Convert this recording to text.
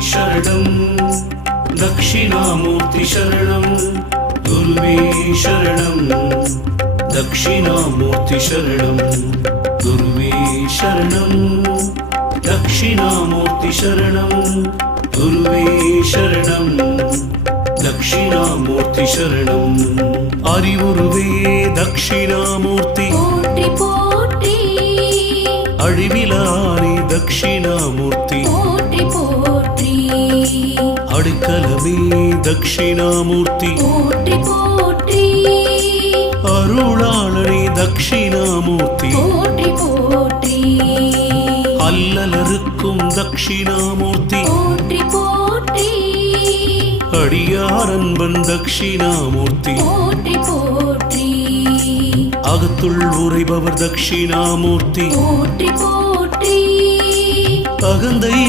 சரணம் தட்சிணாமூர்த்தி சரணம் குருவே சரணம் தட்சிணாமூர்த்தி சரணம் குருவே சரணம் தட்சிணாமூர்த்தி சரணம் அறிவுருவே தட்சிணாமூர்த்தி போற்றி போற்றி। அழிவிலானே தட்சிணாமூர்த்தி அடைக்கலமே தட்சிணாமூர்த்தி. போற்றி போற்றி. அருளாளனே தட்சிணாமூர்த்தி. போற்றி போற்றி. அல்லலருக்கும் தட்சிணாமூர்த்தி. போற்றி போற்றி. அடியாரன்பன் தட்சிணாமூர்த்தி. போற்றி போற்றி. அகத்துள் உரைபவர் தட்சிணாமூர்த்தி. போற்றி போற்றி. அகந்தை